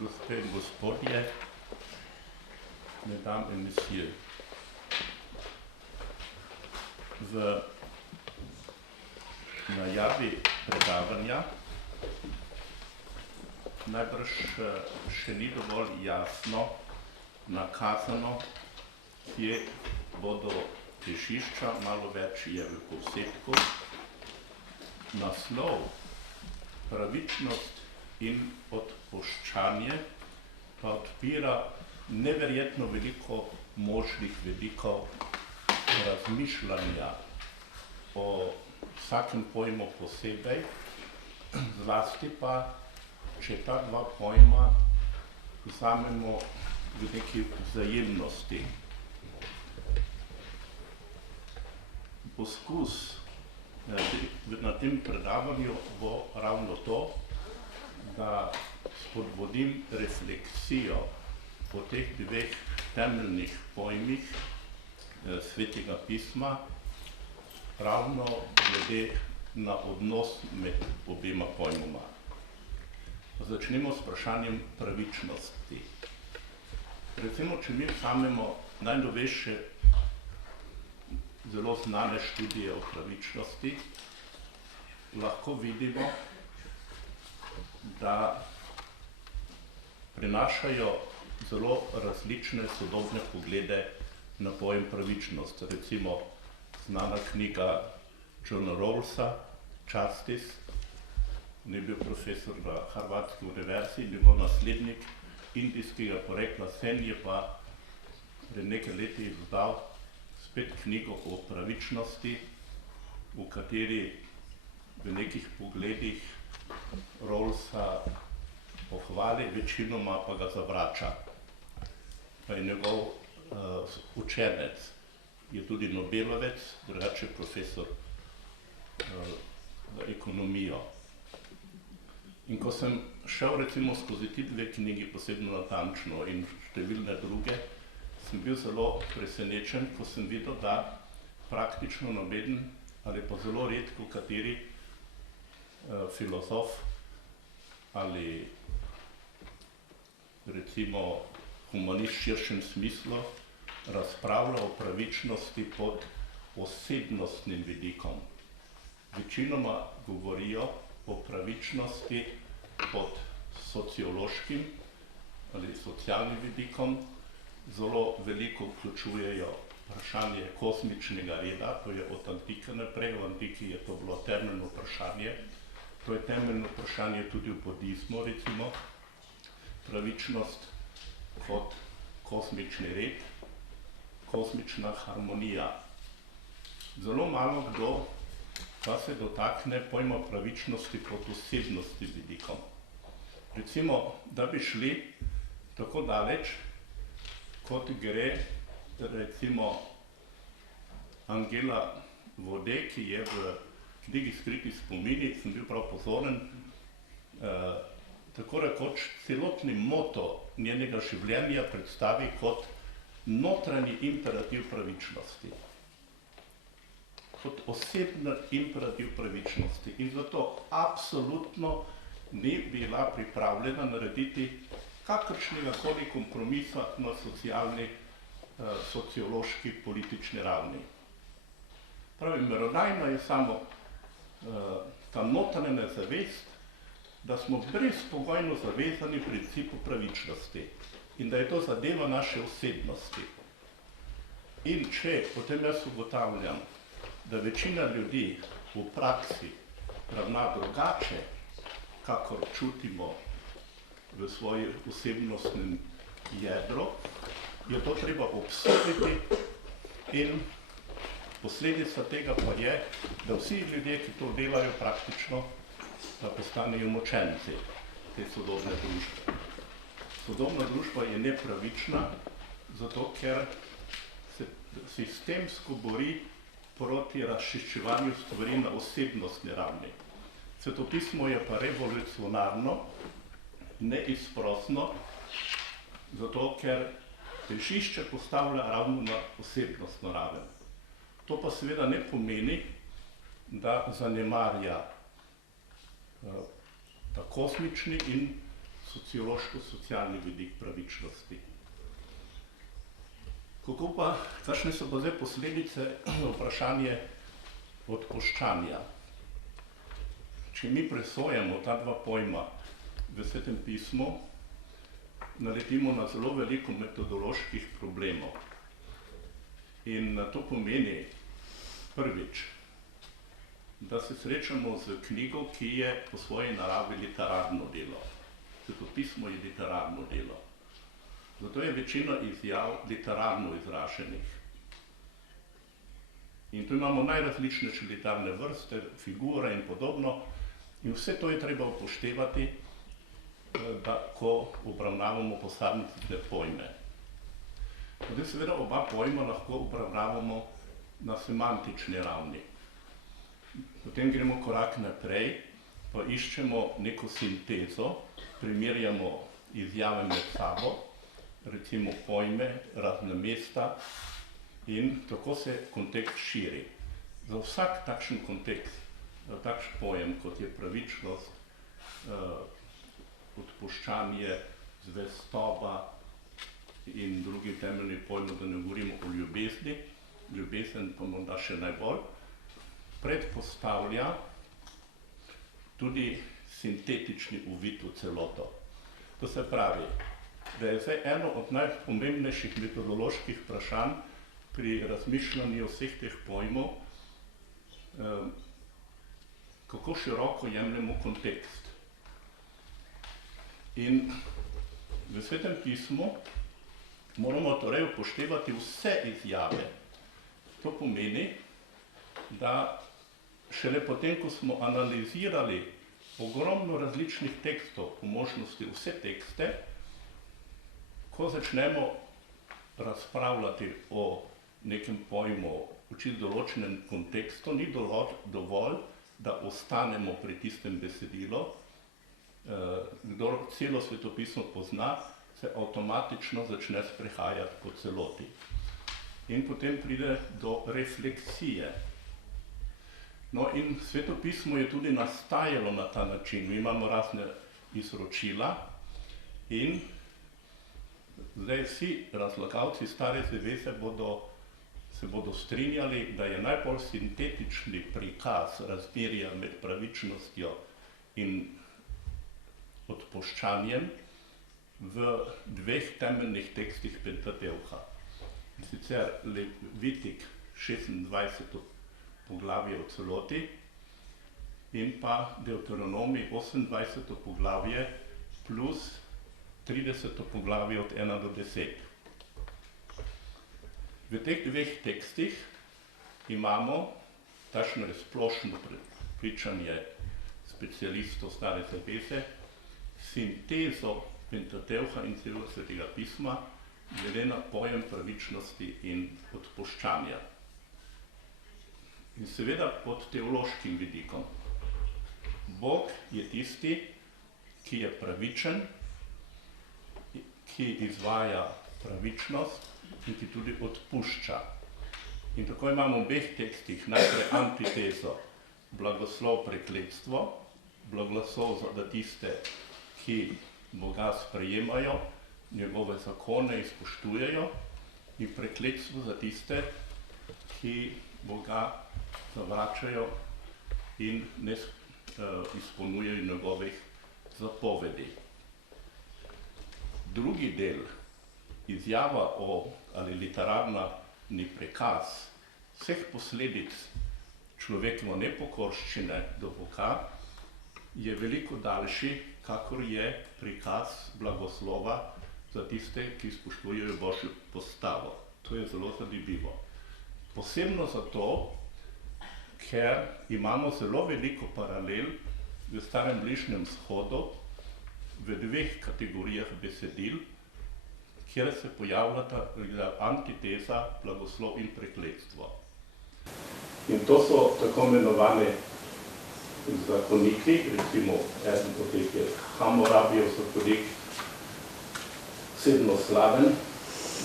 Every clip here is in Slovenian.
Gospe in gospodje, mesdames et messieurs. V najavi predavanja najbrž še ni dovolj jasno nakazano, kje bodo težišča, malo več je v povzetku. Naslov pravičnost in odpuščanje pa odpira neverjetno veliko možnih vidikov razmišljanja o vsakem pojmu posebej, zlasti pa, če ta dva pojma vzamemo v neki vzajemnosti. Poskus na tem predavanju bo ravno to, da spodbudim refleksijo o teh dveh temeljnih pojmih Svetega pisma, ravno glede na odnos med obema pojmoma. Začnemo s vprašanjem pravičnosti. Recimo, če mi vzamemo najnovejše zelo znane študije o pravičnosti, lahko vidimo, da prinašajo zelo različne sodobne poglede na pojem pravičnost. Recimo znana knjiga Johna Rawlsa, Justice, on je bil profesor na Harvardski univerzi, njegov naslednik indijskega porekla Sen je pa pred nekaj leti izdal spet knjigo o pravičnosti, v kateri v nekih pogledih Rawlsa pohvali, večinoma pa ga zavrača. Pa je njegov učenec, je tudi Nobelovec, drugače profesor za ekonomijo. In ko sem šel recimo skozi ti dve knjigi posebno natančno in številne druge, sem bil zelo presenečen, ko sem videl, da praktično nobeden ali pa zelo redko kateri filozof ali recimo humanist v širšem smislu razpravlja o pravičnosti pod osebnostnim vidikom. Večinoma govorijo o pravičnosti pod sociološkim ali socialnim vidikom, zelo veliko vključujejo vprašanje kozmičnega reda, to je od antike naprej, v antiki je to bilo temeljno vprašanje, to je temeljno vprašanje tudi v budizmu, recimo, pravičnost kot kozmični red, kozmična harmonija. Zelo malo kdo pa se dotakne pojma pravičnosti pod osebnostnim vidikom. Recimo, da bi šli tako daleč, kot gre recimo Angela Vode, ki je v knjigi Skriti spomini, sem bil prav pozoren, tako rekoč celotni moto njenega življenja predstavi kot notranji imperativ pravičnosti. Kot osebni imperativ pravičnosti. In zato absolutno ni bila pripravljena narediti kakršnega koli kompromisa na socialni, sociološki, politični ravni. Pravi, merodajna je samo ta notranja zavest, da smo brezpogojno zavezani principu pravičnosti in da je to zadeva naše osebnosti. In če potem jaz ugotavljam, da večina ljudi v praksi ravna drugače, kakor čutimo v svoji osebnostnem jedru, je to treba obsoditi in posledica tega pa je, da vsi ljudje, ki to delajo praktično, da postanejo mučenci te sodobne družbe. Sodobna družba je nepravična, zato ker se sistemsko bori proti razčiščevanju stvari na osebnostni ravni. Svetopismo je pa revolucionarno, neizprosno, zato ker težišče postavlja ravno na osebnostno raven. To pa seveda ne pomeni, da zanemarja ta kosmični in sociološko-socialni vidik pravičnosti. Kakšne so pa zdaj posledice vprašanje odpuščanja? Če mi presojamo ta dva pojma v Svetem pismu, naletimo na zelo veliko metodoloških problemov. In to pomeni, prvič, da se srečamo z knjigo, ki je po svoji naravi literarno delo. Sveto pismo je literarno delo. Zato je večina izjav literarno izraženih. In tu imamo najrazličnejše literarne vrste, figure in podobno. In vse to je treba upoštevati, ko obravnavamo posamezne pojme. Potem seveda oba pojma lahko obravnavamo na semantični ravni. Potem gremo korak naprej, pa iščemo neko sintezo, primerjamo izjave med sabo, recimo pojme, razna mesta, in tako se kontekst širi. Za vsak takšen kontekst, za takšen pojem, kot je pravičnost, odpuščanje, zvestoba in drugi temeljni pojmi, da ne govorimo o ljubezni, ljubezen pa morda še najbolj, predpostavlja tudi sintetični uvid v celoto. To se pravi, da je zdaj eno od najpomembnejših metodoloških vprašanj pri razmišljanju vseh teh pojmov, kako široko jemljemo kontekst. In v Svetem pismu moramo torej upoštevati vse izjave. To pomeni, da šele potem, ko smo analizirali ogromno različnih tekstov, po možnosti vse tekste, ko začnemo razpravljati o nekem pojmu v čisto določenem kontekstu, ni dovolj, da ostanemo pri tistem besedilu. Kdor celo svetopismo pozna, se avtomatično začne sprehajati po celoti. In potem pride do refleksije. No in svetopismo je tudi nastajalo na ta način. Mi imamo razne izročila in zdaj vsi razlagalci Stare zaveze se bodo strinjali, da je najbolj sintetični prikaz razmerja med pravičnostjo in odpuščanjem v dveh temeljnih tekstih Pentatevha. In sicer Levitik 26. poglavje v celoti in pa Deuteronomij 28. poglavje plus 30. poglavje od 1 do 10. V teh dveh tekstih imamo takšno splošno prepričanje specialistov Stare zaveze, sintezo Pentatevha in celega Svetega pisma glede na pojem pravičnosti in odpuščanja. In seveda pod teološkim vidikom. Bog je tisti, ki je pravičen, ki izvaja pravičnost in ki tudi odpušča. In tako imamo v obeh tekstih najprej antitezo blagoslov prekletstvo, blagoslov za tiste, ki Boga sprejemajo, njegove zakone spoštujejo, in prekletstvo za tiste, ki Boga zavračajo in ne izpolnjujejo njegovih zapovedi. Drugi del, izjava ali literarni prikaz vseh posledic človekove nepokorščine do Boga, je veliko daljši, kakor je prikaz blagoslova za tiste, ki spoštujejo Božjo postavo. To je zelo zanimivo. Posebno zato, ker imamo zelo veliko paralel v Starem Bližnjem vzhodu v dveh kategorijah besedil, kjer se pojavljata antiteza, blagoslov in prekletstvo. In to so tako imenovani zakoniki, recimo eden od teh je Hammurabijev zakonik, posebno slaven,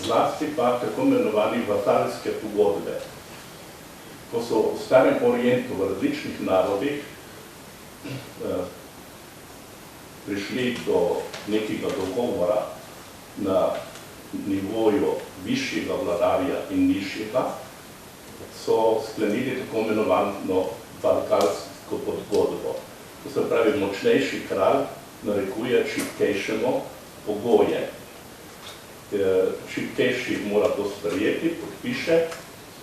zlasti pa tako imenovani vazalske pogodbe. Ko so v Starem Orientu v različnih narodih prišli do nekega dogovora na nivoju višjega vladarja in nižjega, so sklenili tako imenovano balkansko pogodbo. To se pravi, močnejši kralj narekuje šibkejšemu pogoje. Šibkejši mora to sprejeti, podpiše,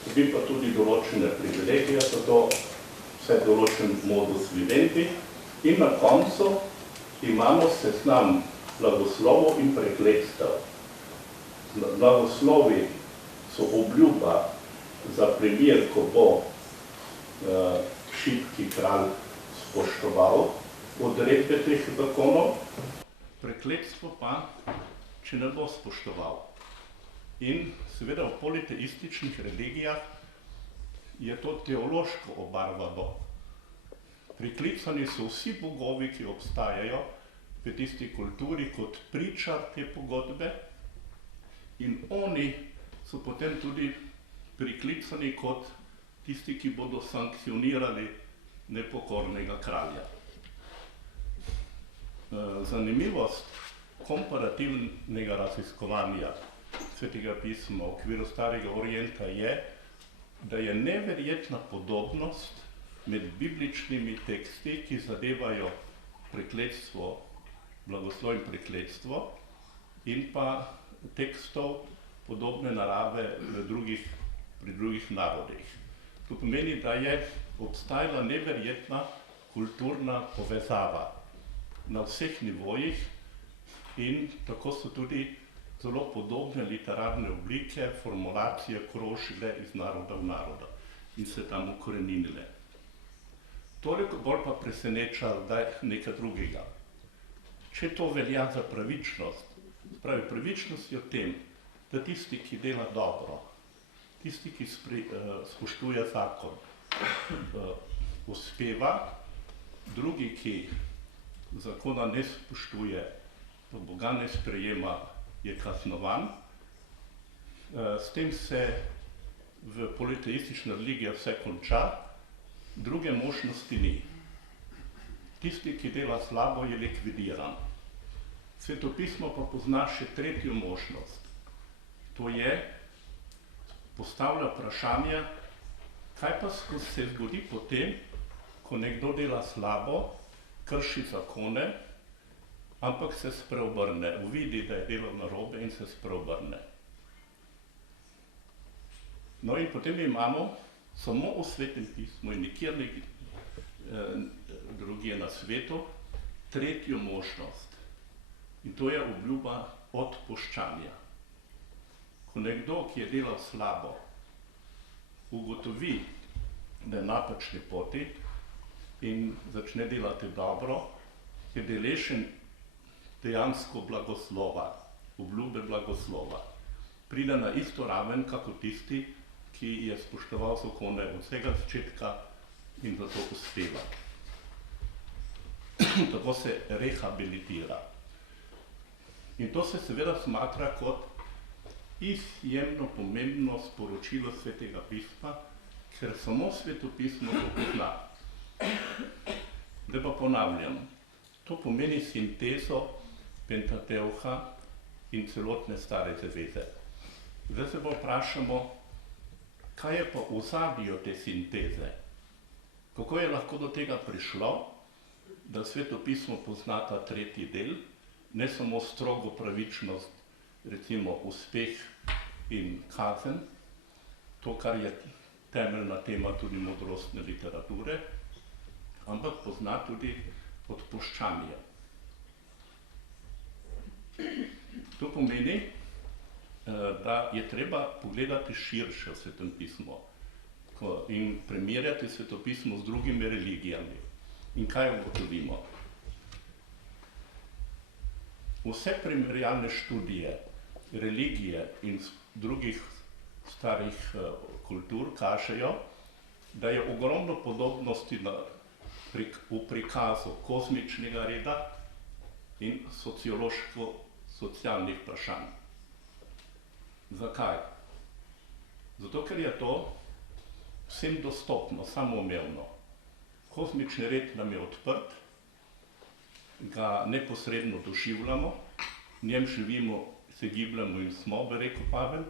dobi pa tudi določene privilegije, zato vse določen modus vivendi in na koncu imamo seznam blagoslovov in prekletstev. Blagoslovi so obljuba za primer, ko bo šibki kralj spoštoval odredbe teh zakonov, prekletstvo pa, če ne bo spoštoval. In seveda v politeističnih religijah je to teološko obarvano. Priklicani so vsi bogovi, ki obstajajo v tisti kulturi kot priča te pogodbe in oni so potem tudi priklicani kot tisti, ki bodo sankcionirali nepokornega kralja. Zanimivost komparativnega raziskovanja Svetega pisma v okviru Starega Orienta je, da je neverjetna podobnost med bibličnimi teksti, ki zadevajo prekletstvo, blagoslov in prekletstvo, in pa tekstov podobne narave pri drugih narodih. To pomeni, da je obstajala neverjetna kulturna povezava na vseh nivojih in tako so tudi zelo podobne literarne oblike, formulacije krožile iz naroda v naroda in se tam ukoreninile. Toliko bolj pa preseneča nekaj drugega. Če to velja za pravičnost, pravi pravičnost je v tem, da tisti, ki dela dobro, tisti, ki spoštuje zakon, uspeva, drugi, ki zakona ne spoštuje, pa Boga ne sprejema, je kaznovan. S tem se v politeistični religiji vse konča, druge možnosti ni. Tisti, ki dela slabo, je likvidiran. Svetopismo pa pozna še tretjo možnost. To je, postavlja vprašanje, kaj pa se zgodi potem, ko nekdo dela slabo, krši zakone, ampak se spreobrne, uvidi, da je delal narobe in se spreobrne. No in potem imamo samo v Svetem pismu in nikjer drugje na svetu tretjo možnost. In to je obljuba odpuščanja. Ko nekdo, ki je delal slabo, ugotovi, da je na napačni poti in začne delati dobro, je deležen dejansko blagoslova, obljube blagoslova. Pride na isto raven, kakor tisti, ki je spoštoval zakone od vsega začetka in zato uspeva. Tako se rehabilitira. In to se seveda smatra kot izjemno pomembno sporočilo Svetega pisma, ker samo Svetopismo to pozna. Da pa ponavljam, to pomeni sintezo Pentateuha in celotne Stare zaveze. Zdaj se pa vprašamo, kaj je pa v ozadju te sinteze? Kako je lahko do tega prišlo, da Svetopismo pozna ta tretji del, ne samo strogo pravičnost, recimo uspeh in kazen, to, kar je temeljna tema tudi modrostne literature, ampak pozna tudi odpuščanje. To pomeni, da je treba pogledati širše v Svetem pismu in primerjati Svetopismo z drugimi religijami. In kaj ugotovimo? Vse primerjalne študije religije in drugih starih kultur kažejo, da je ogromno podobnosti v prikazu kozmičnega reda in sociološko-socialnih vprašanj. Zakaj? Zato, ker je to vsem dostopno, samoumevno. Kozmični red nam je odprt ga neposredno doživljamo, v njem živimo, se gibljamo in smo, bi rekel Pavel,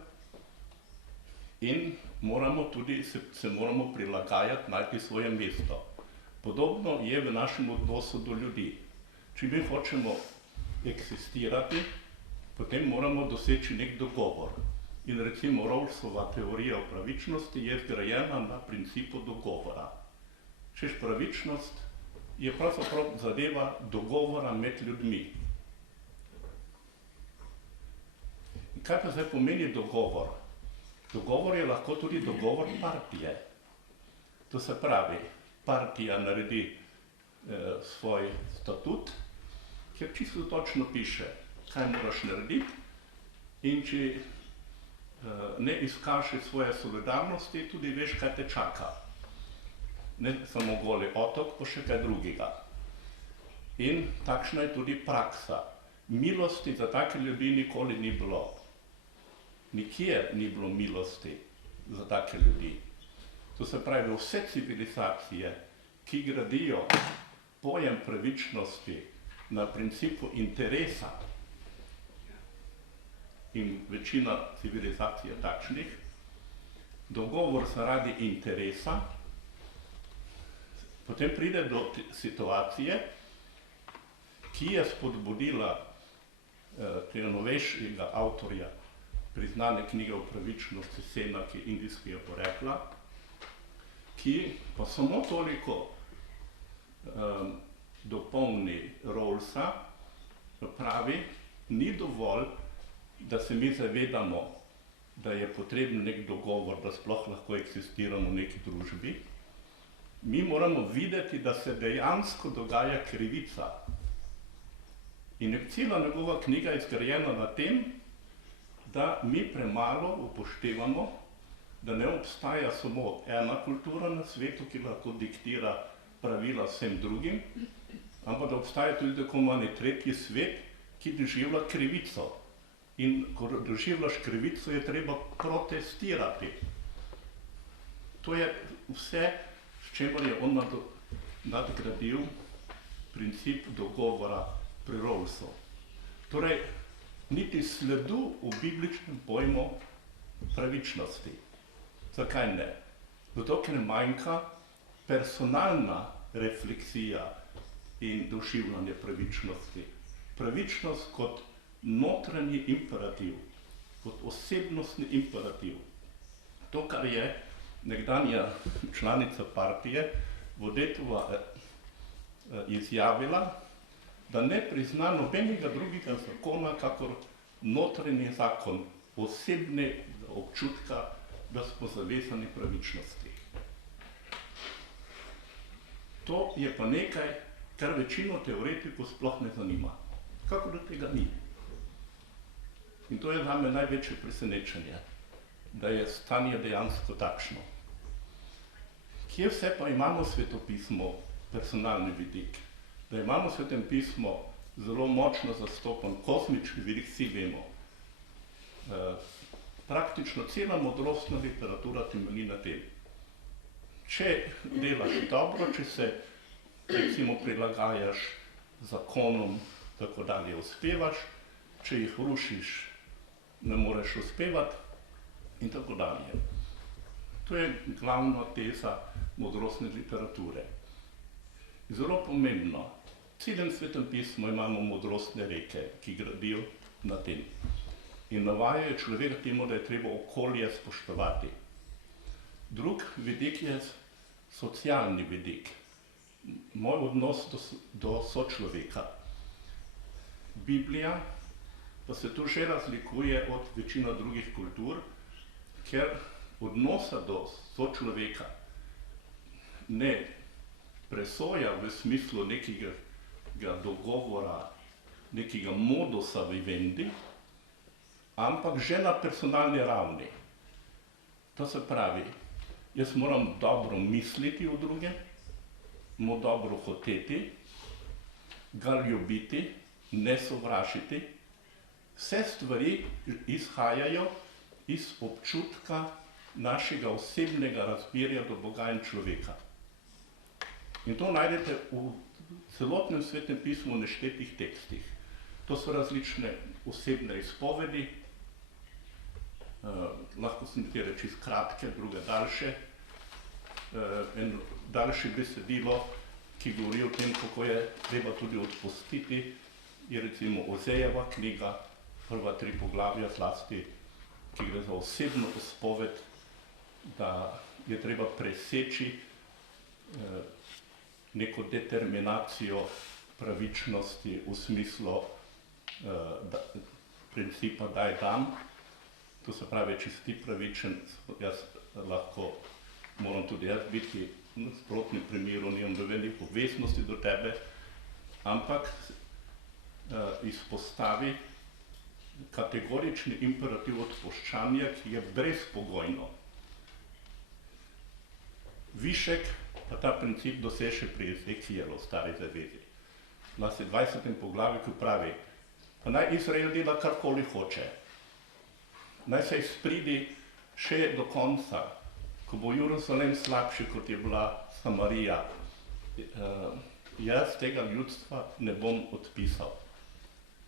in se moramo prilagajati, najti svoje mesto. Podobno je v našem odnosu do ljudi. Če mi hočemo eksistirati, potem moramo doseči nek dogovor. In recimo Rawlsova teorija o pravičnosti je zgrajena na principu dogovora. Češ pravičnost je pravzaprav zadeva dogovora med ljudmi. In kaj pa zdaj pomeni dogovor? Dogovor je lahko tudi dogovor partije. To se pravi, partija naredi svoj statut, kjer čisto točno piše, kaj moraš narediti, in če ne izkaže svoje solidarnosti, tudi veš, kaj te čaka. Ne samo goli otok, pa še kaj drugega. In takšna je tudi praksa. Milosti za take ljudi nikoli ni bilo. Nikjer ni bilo milosti za take ljudi. To se pravi, vse civilizacije, ki gradijo pojem pravičnosti na principu interesa, in večina civilizacij je takšnih, dogovor zaradi interesa, potem pride do situacije, ki je spodbudila tega novejšega avtorja priznane knjige o pravičnosti Sena, ki je indijskega porekla, ki pa samo toliko dopolni Rawlsa, pravi, ni dovolj, da se mi zavedamo, da je potreben nek dogovor, da sploh lahko eksistiramo v neki družbi. Mi moramo videti, da se dejansko dogaja krivica. In cela njegova knjiga je zgrajena na tem, da mi premalo upoštevamo, da ne obstaja samo ena kultura na svetu, ki lahko diktira pravila vsem drugim, ampak da obstaja tudi tako imenovani tretji svet, ki doživlja krivico. In ko doživljaš krivico, je treba protestirati. To je vse, s čemer je on nadgradil princip dogovora pri Rawlsu. Torej, niti sledu v bibličnem pojmu pravičnosti. Zakaj ne? Zato, ker manjka personalna refleksija in doživljanje pravičnosti. Pravičnost kot notranji imperativ, kot osebnostni imperativ. To, kar je nekdanja članica partije Vodetova izjavila, da ne prizna nobenega drugega zakona, kakor notranji zakon osebnega občutka, da smo zavezani pravičnosti. To je pa nekaj, kar večino teoretikov sploh ne zanima. Kako da tega ni? In to je zame največje presenečenje, da je stanje dejansko takšno. Kje vse pa imamo svetopismo, personalni vidik? Da imamo v Svetem pismu zelo močno zastopan kozmični vidik, vsi vemo. Praktično cela modrostna literatura temelji na tem. Če delaš dobro, če se recimo prilagajaš zakonom, tako dalje uspevaš, če jih rušiš, ne moreš uspevati in tako dalje. To je glavna teza modrostne literature. Zelo pomembno, v celem Svetem pismu imamo modrostne reke, ki gradijo na tem. In navajajo človeka temu, da je treba okolje spoštovati. Drug vidik je socialni vidik. Moj odnos do sočloveka. Biblija pa se tu že razlikuje od večina drugih kultur, ker odnosa do sočloveka ne presoja v smislu nekega dogovora, nekega modusa vivendi, ampak že na personalni ravni. To se pravi, jaz moram dobro misliti o drugem, mu dobro hoteti, ga ljubiti, ne sovražiti. Vse stvari izhajajo iz občutka našega osebnega razmerja do Boga in človeka. In to najdete v celotnem Svetem pismu v neštetih tekstih. To so različne osebne izpovedi, lahko so nekatere čisto kratke, druge daljše. En daljše besedilo, ki govori o tem, kako je treba tudi odpustiti, je recimo Ozejeva knjiga, prva 3 poglavja zlasti, ki gre za osebno izpoved, da je treba preseči neko determinacijo pravičnosti v smislu principa daj dam. To se pravi, če si ti pravičen, jaz lahko, moram tudi jaz biti v nasprotnem primeru, nimam nobenih obveznosti do tebe, ampak izpostavi kategorični imperativ odpuščanja, ki je brezpogojno. Višek pa ta princip doseže pri Ezekielu v Stari zavezi. Vlasti 20. poglavju, ki pravi, pa naj Izrael dela karkoli hoče. Naj se izpridi še do konca, ko bo Jeruzalem slabši, kot je bila Samarija. Jaz tega ljudstva ne bom odpisal.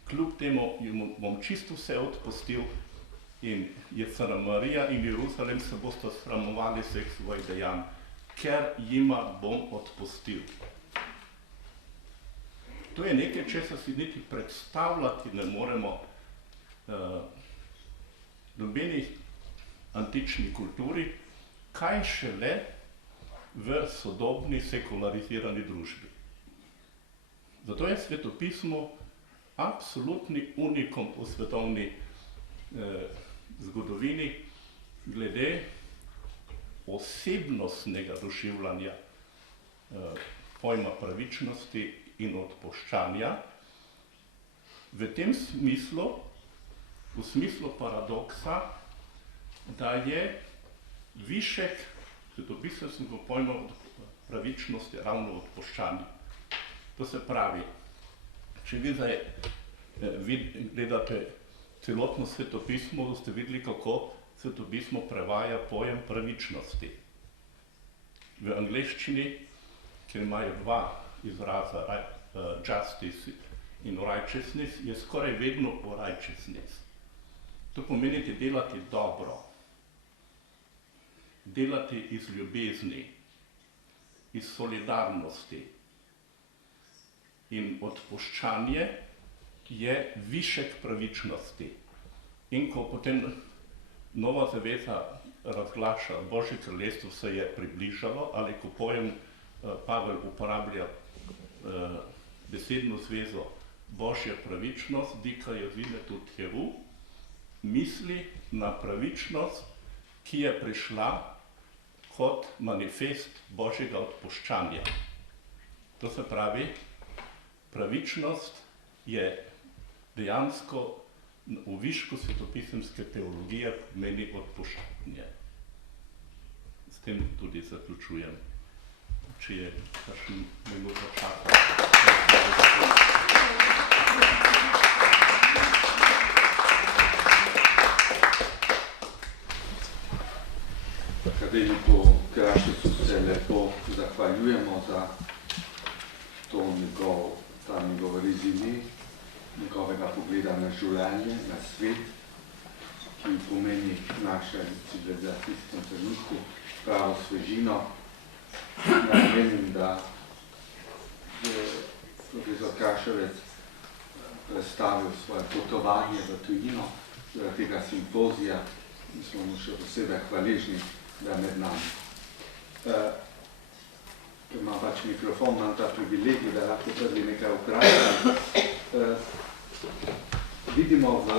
Kljub temu bom čisto vse odpustil in je Samarija in Jeruzalem se bosta sramovali vseh svojih dejanj, ker jima bom odpustil. To je nekaj, česar si niti predstavljati ne moremo nobenih antični kulturi, kaj šele v sodobni sekularizirani družbi. Zato je svetopismo absolutni unikum v svetovni zgodovini glede osebnostnega doživljanja pojma pravičnosti in odpuščanja, v tem smislu, v smislu paradoksa, da je višek svetopisemskega pojma pravičnosti ravno odpuščanje. To se pravi, če vi zdaj gledate celotno svetopismo, boste videli, kako svetopismo prevaja pojem pravičnosti. V angleščini, kjer imajo 2 izraza, justice in righteousness, je skoraj vedno righteousness. To pomeni delati dobro, delati iz ljubezni, iz solidarnosti. In odpuščanje je višek pravičnosti. In ko potem Nova zaveza razglaša, Božje kraljestvo se je približalo, ali ko pojem Pavel uporablja besedno zvezo Božja pravičnost, dika jazine tut heru, misli na pravičnost, ki je prišla kot manifest Božjega odpuščanja. To se pravi, pravičnost je dejansko v višku svetopisemske teologije pomeni odpuščanje. S tem tudi zaključujem, če je kakšen minuto časa. Akademiku Krašicu se lepo zahvaljujemo za to njegov rezime, njegovega pogleda na življenje, na svet, ki pomeni naše civilizacijskem trenutku pravo svežino. Naj menim, da je profesor Kraševec predstavil svoje potovanje v tujino, zaradi tega simpozija, in smo mu še posebej hvaležni, da je med nami. Imam pač mikrofon, imam ta privilegij, da lahko tudi nekaj vprašam. Vidimo v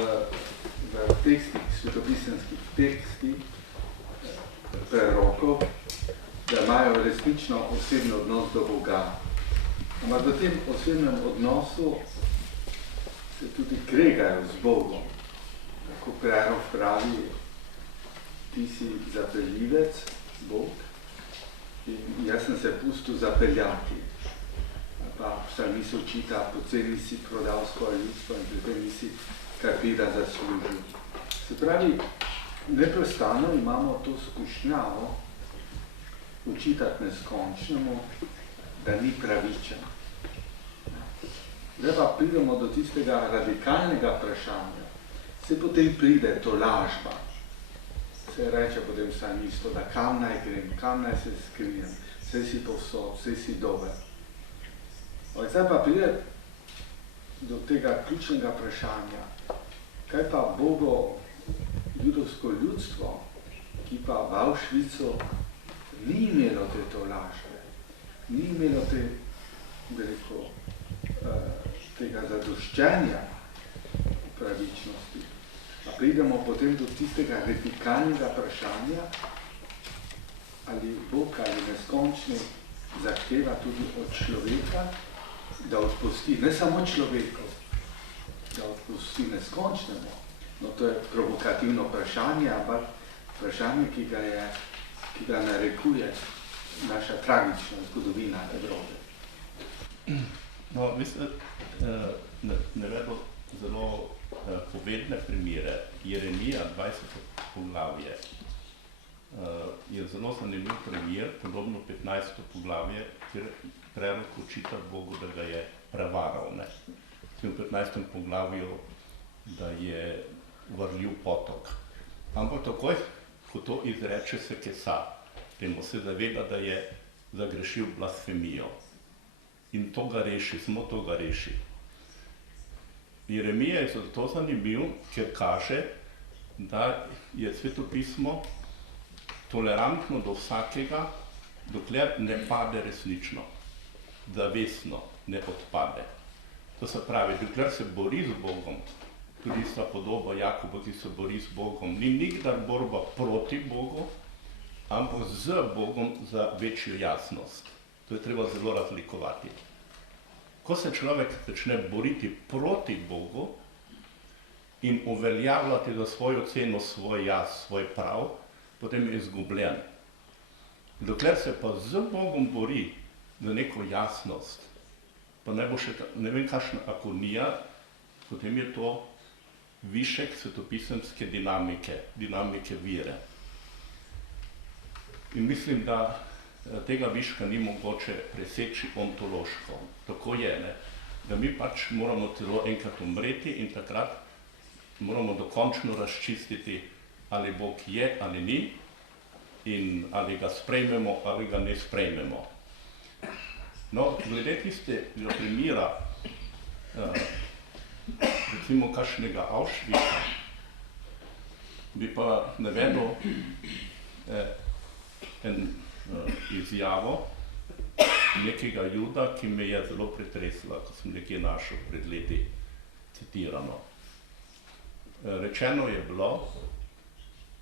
tekstih, svetopisemskih tekstih prerokov, da imajo resnično osebni odnos do Boga. Ampak v tem osebnem odnosu se tudi kregajo z Bogom. Tako prerok pravi, ti si zapeljivec, Bog, in jaz sem se pustil zapeljati. Pa psalmist očita, poceni si prodal svoje ljudstvo in pri tem nisi karpira zaslužil. Se pravi, neprestano imamo to skušnjavo očitati neskončnemu, da ni pravičen. Zdaj pa pridemo do tistega radikalnega vprašanja. Se potem pride tolažba. Se reče potem psalmistu, da kam naj grem, kam naj se skrijem, vse si povsod, vse si dober. Zdaj pa pride do tega ključnega vprašanja, kaj pa Bogo judovsko ljudstvo, ki pa v Auschwitzu ni imelo te tolažbe, ni imelo te, bi rekel, tega zadoščenja pravičnosti. A pridemo potem do tistega radikalnega vprašanja, ali Bog ali neskončni zahteva tudi od človeka, da odpusti, ne samo človeku, da odpusti neskončnemu. No, to je provokativno vprašanje, ampak vprašanje, ki ga narekuje naša tragična zgodovina Evrope. No, mislim, navedel zelo povedne primere. Jeremija, 20. poglavje, je zelo zanimiv primer, podobno 15. poglavje, kjer prerok očita Bogu, da ga je prevaral. V 15. poglavju, da je vrljiv potok. Ampak takoj, ko to izreče, se kesa. Temu se zaveda, da je zagrešil blasfemijo. In to ga reši, samo to ga reši. Jeremija je zato zanimiv, ker kaže, da je svetopismo tolerantno do vsakega, dokler ne pade resnično, zavestno ne odpade. To se pravi, dokler se bori z Bogom, tudi sta podoba Jakoba, ki se bori z Bogom, ni nikdar borba proti Bogu, ampak z Bogom za večjo jasnost. To je treba zelo razlikovati. Ko se človek začne boriti proti Bogu in uveljavljati za svojo ceno svoj jaz, svoj prav, potem je izgubljen. Dokler se pa z Bogom bori za neko jasnost, pa ne bo še ne vem kakšna agonija, potem je to višek svetopisemske dinamike vire. In mislim, da tega viška ni mogoče preseči ontološko. Tako je, ne? Da mi pač moramo celo enkrat umreti in takrat moramo dokončno razčistiti, ali Bog je ali ni in ali ga sprejmemo ali ga ne sprejmemo. No, glede tistega primera, recimo kakšnega Auschwitza, bi pa navedel izjavo nekega Juda, ki me je zelo pretresla, ko sem nekje našel pred leti citirano. Rečeno je bilo,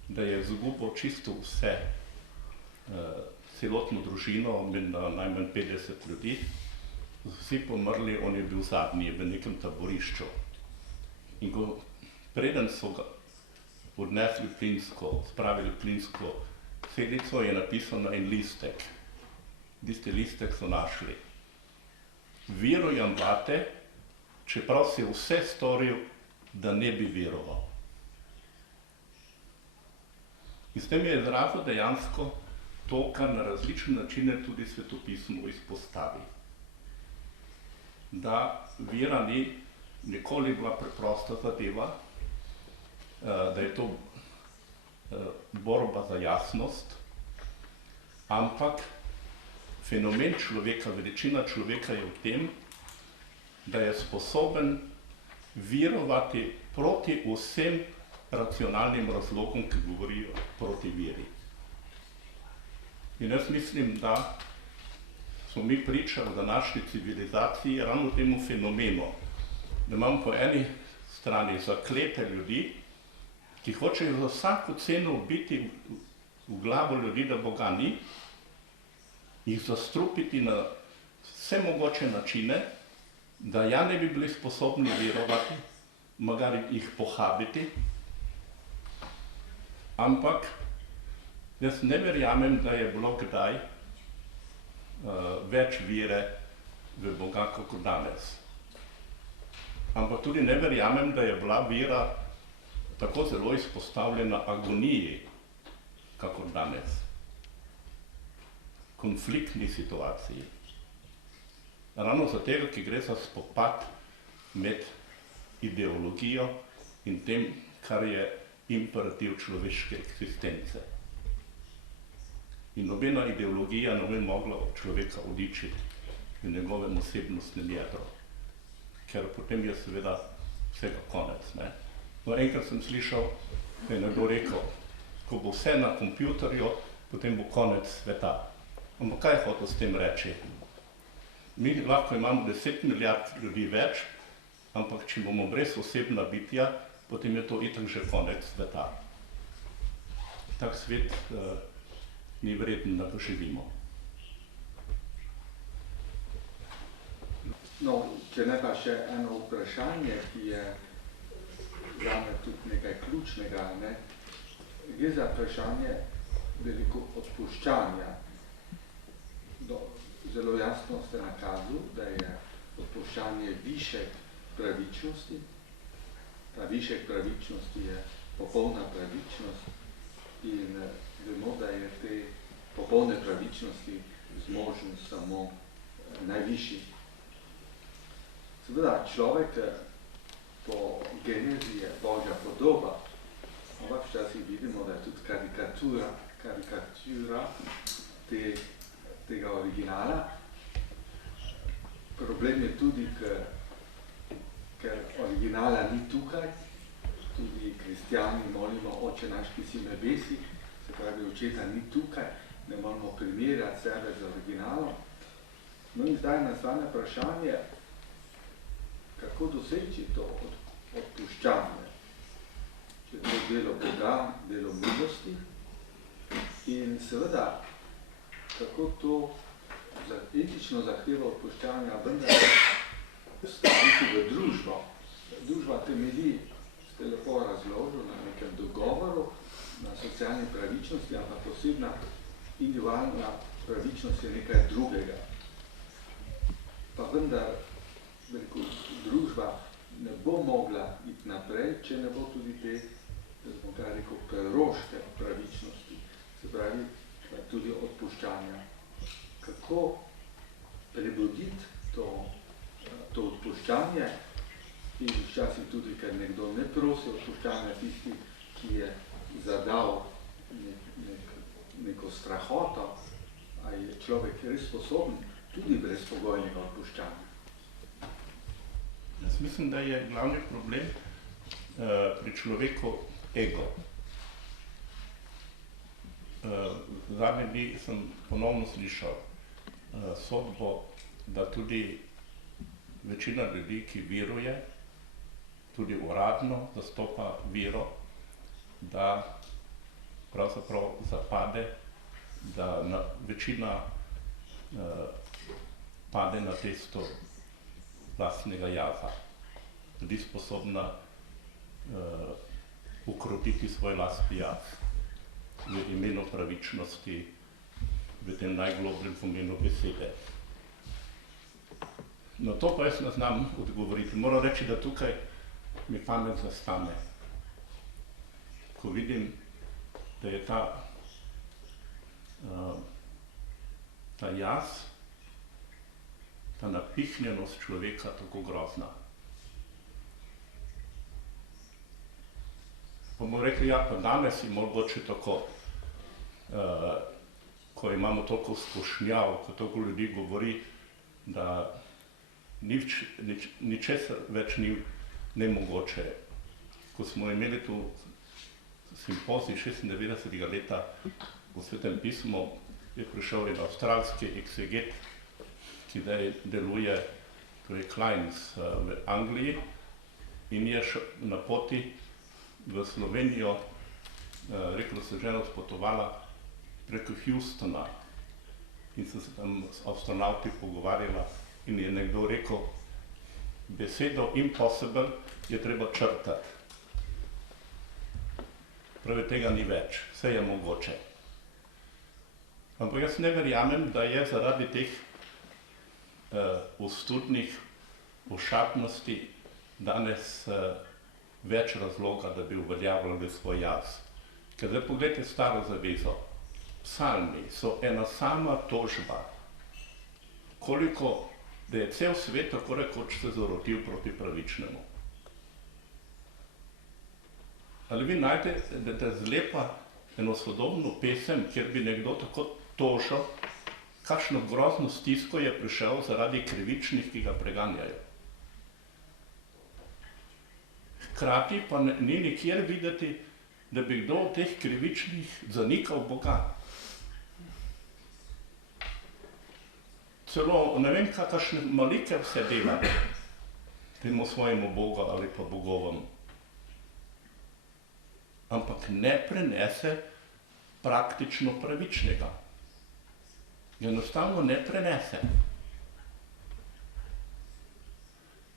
da je izgubil čisto vse, celotno družino, najmanj 50 ljudi, vsi pomrli, on je bil zadnji v nekem taborišču. In ko preden so ga odnesli plinsko, spravili plinsko celico, je napisal na en listek. Tisti listek so našli. Verujem vate, čeprav si vse storil, da ne bi veroval. In s tem je izrazil dejansko to, kar na različne načine tudi svetopismo izpostavi. Da vera ni nikoli bila preprosta zadeva, da je to borba za jasnost, ampak fenomen človeka, veličina človeka je v tem, da je sposoben verovati proti vsem racionalnim razlogom, ki govorijo proti veri. In jaz mislim, da smo mi priča v današnji civilizaciji ravno temu fenomenu, da imamo po eni strani zaklete ljudi, ki hočejo za vsako ceno biti v glavo ljudi, da Boga ni, jih zastrupiti na vse mogoče načine, da ja ne bi bili sposobni verovati, magari jih pohabiti, ampak jaz ne verjamem, da je bilo kdaj več vere v Boga, kot danes. Ampak tudi ne verjamem, da je bila vera tako zelo izpostavljena agoniji, kakor danes. Konfliktni situaciji. Ravno za tega, ki gre za spopad med ideologijo in tem, kar je imperativ človeške eksistence. In nobena ideologija ne bo mogla človeka uničiti v njegovem osebnostnem jedru, ker potem je seveda vsega konec. Ne? No, enkrat sem slišal, da je nekdo rekel, ko bo vse na kompjuterju, potem bo konec sveta. Ampak kaj je hotel s tem reči? Mi lahko imamo 10 milijard ljudi več, ampak če bomo brez osebna bitja, potem je to itak že konec sveta. Tak svet ni vreden, da ga živimo. No, če ne pa še eno vprašanje, ki je zame tudi nekaj ključnega, ne? Gre za vprašanje veliko odpuščanja. Zelo jasno ste nakazali, da je odpuščanje višek pravičnosti. Ta višek pravičnosti je popolna pravičnost in vemo, da je te popolne pravičnosti zmožen samo najvišji. Seveda, človek po genezi je Božja podoba, ampak včasih vidimo, da je tudi karikatura tega originala. Problem je tudi, ker originala ni tukaj, tudi kristjani molimo Oče naš, ki si v nebesih, se pravi, očeta ni tukaj, ne moramo primerjati sebe z originalom. No in zdaj nastane vprašanje, kako doseči to odpuščanje, če je to delo Boga, delo milosti in seveda, kako to etično zahteva odpuščanja vendar staviti v družbo. Družba temelji, ste lepo razložili, na nekem dogovoru, na socialni pravičnosti, ampak posebna individualna pravičnost je nekaj drugega. Pa vendar, veliko družba ne bo mogla iti naprej, če ne bo tudi te, da smo kaj rekel, preroške pravičnosti, se pravi, tudi odpuščanja. Kako prebuditi to odpuščanje in včasih tudi, ker nekdo ne prosi odpuščanja tisti, ki je zadal neko strahoto, a je človek res sposoben tudi brezpogojnega odpuščanja. Jaz mislim, da je glavni problem pri človeku ego. Zadnji dni sem ponovno slišal sodbo, da tudi večina ljudi, ki veruje, tudi uradno zastopa vero, da pravzaprav zapade, da večina pade na testo vlastnega jaza, tudi sposobna ukrotiti svoj lastni jaz v imenu pravičnosti, v tem najglobljem pomenu besede. No to pa jaz ne znam odgovoriti. Moram reči, da tukaj mi pamet zastane, ko vidim, da je ta jaz, ta napihnjenost človeka tako grozna. Pa bomo rekli, ja, pa danes je mogoče tako, ko imamo toliko skušnjav, ko toliko ljudi govori, da ničesar več ni nemogoče. Ko smo imeli tu simpozij 96. leta v Svetem pismu, je prišel en avstralski ekseget, ki zdaj deluje, torej Kleins v Angliji, in je na poti v Slovenijo, rekel, da se žena odpotovala preko Houstona in so se tam s astronauti pogovarjala in je nekdo rekel, besedo impossible je treba črtati. Pravi, tega ni več, vse je mogoče. Ampak jaz ne verjamem, da je zaradi teh ostudnih ošapnosti danes več razloga, da bi uveljavljali svoj jaz. Ker zdaj pogledajte staro zavezo. Psalmi so ena sama tožba, koliko da je cel svet tako rekoč se zarotil proti pravičnemu. Ali vi najdete zlepa eno sodobno pesem, kjer bi nekdo tako tožil, kakšno grozno stisko je prišel zaradi krivičnih, ki ga preganjajo. Hkrati pa ni nikjer videti, da bi kdo od teh krivičnih zanikal Boga. Celo ne vem, kakšne malike vse dela temu svojemu Bogu ali pa bogovom. Ampak ne prenese praktično pravičnega. Enostavno ne prenese.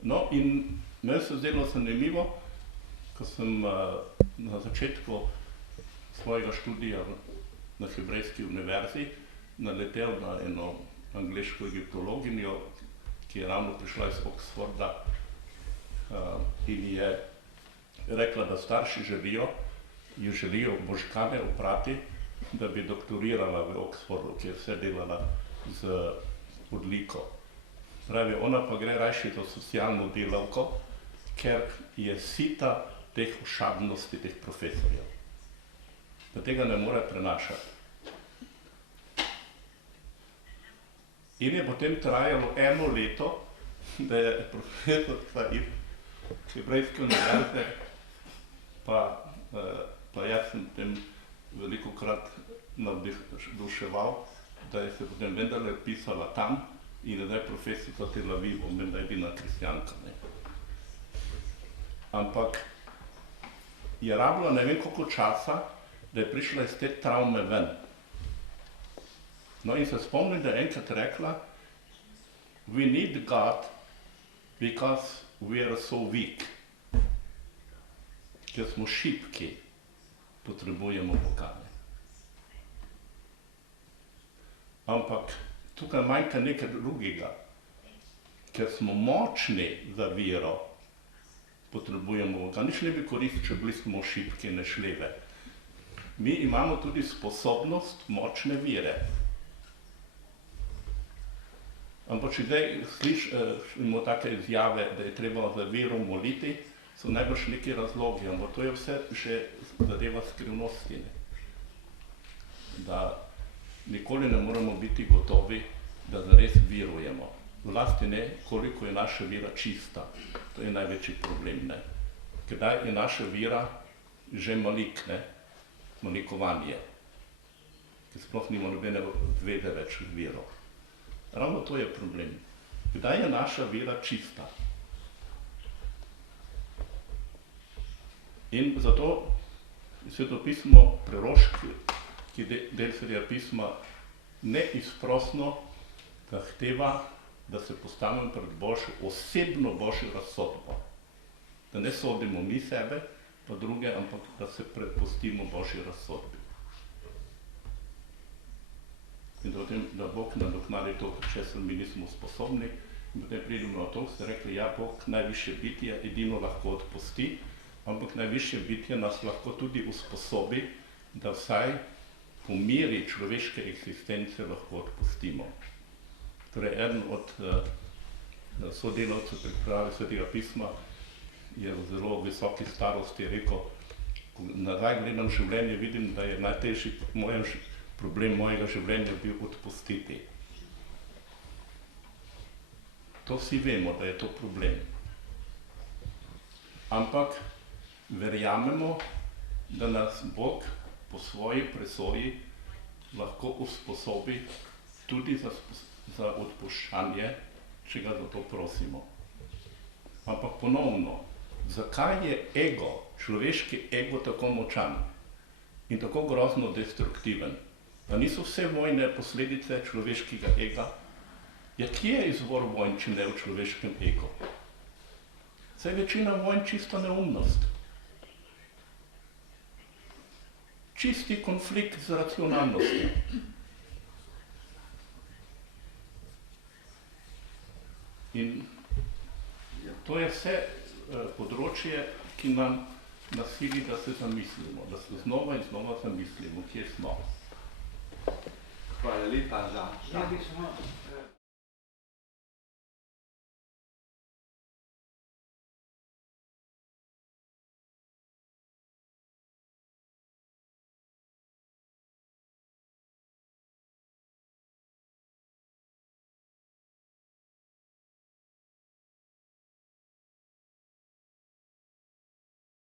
No in meni se zdelo zanimivo, ko sem na začetku svojega študija na Hebrejski univerzi naletel na eno angleško egiptologinjo, ki je ravno prišla iz Oxforda in je rekla, da starši jo želijo možgane oprati, da bi doktorirala v Oxfordu, kjer vse delala z odliko. Pravi, ona pa gre rajši za socialno delavko, ker je sita teh ošabnosti, teh profesorjev. Da tega ne more prenašati. In je potem trajalo 1 leto, da je profesorka iz Hebrejske univerze, pa jaz sem tem velikokrat navduševal, da je se potem vendarle pisala tam in da je profesorica Tel Avivu, menda je edina kristjanka. Ampak je rabila ne vem koliko časa, da je prišla iz te travme ven. No in se spomnim, da je enkrat rekla, we need God because we are so weak. Ker smo šibki, potrebujemo Boga. Ampak tukaj manjka nekaj drugega. Ker smo močni za vero, potrebujemo Boga. Nič ne bi koristil, če bili smo šibki, nešljive. Mi imamo tudi sposobnost močne vere. Ampak če zdaj slišimo take izjave, da je treba za vero moliti, so najbrž neki razlogi, ampak to je vse že zadeva skrivnosti. Da nikoli ne moramo biti gotovi, da zares verujemo. Vlasti ne, koliko je naša vera čista. To je največji problem. Kdaj je naša vera že malikovanje, ki sploh nima nobene zveze več z vero. Ravno to je problem. Kdaj je naša vera čista? In zato Svetopismo preroški del Svetega pisma neizprosno zahteva, da se postavimo pred osebno Božjo razsodbo. Da ne sodimo mi sebe, pa druge, ampak da se prepustimo Božji razsodbi. In da Bog nadoknadi to, česar mi nismo sposobni, in potem pridemo na to, ste rekli, ja, Bog najvišje bitje edino lahko odpusti, ampak najvišje bitje nas lahko tudi usposobi, da vsaj po meri človeške eksistence lahko odpustimo. Torej, eden od sodelavcev priprave Svetega pisma je v zelo visoki starosti rekel, ko nazaj gledam življenje, vidim, da je najtežji problem mojega življenja bil odpustiti. To vsi vemo, da je to problem. Ampak verjamemo, da nas Bog po svoji presoji lahko usposobi tudi za odpuščanje, če ga za to prosimo. Ampak ponovno, zakaj je ego, človeški ego tako močan in tako grozno destruktiven? Pa niso vse vojne posledice človeškega ega? Ja, kje je izvor vojn, če ne v človeškem egu? Saj večina vojn čista neumnost. Čisti konflikt z racionalnostjo. In to je vse področje, ki nam nasili, da se zamislimo, da se znova in znova zamislimo, kje smo. Hvala lepa za... Ja bi samo